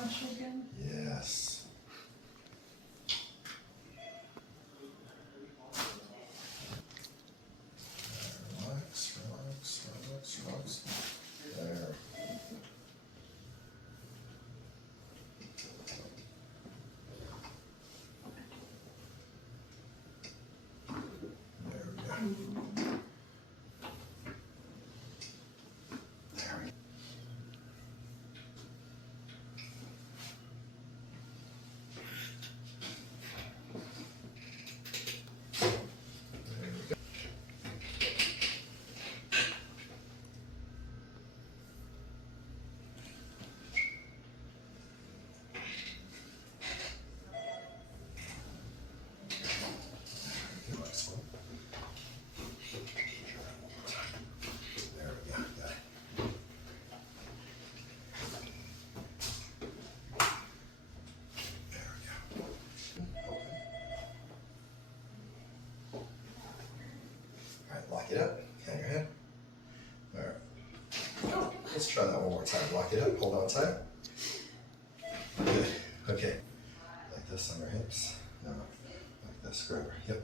bunch again? Yes. Relax, relax, relax, relax. There. There we go. There we go. There we go. Next one. There we go. Got it. There we go. Open. All right, lock it up. Hang your head. All right. Let's try that one more time. Lock it up. Hold on tight. Good. Okay. Like this on your hips. No. Like this. Grab her. Yep.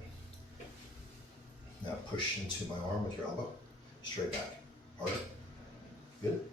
Now push into my arm with your elbow. Straight back. Harder. Good.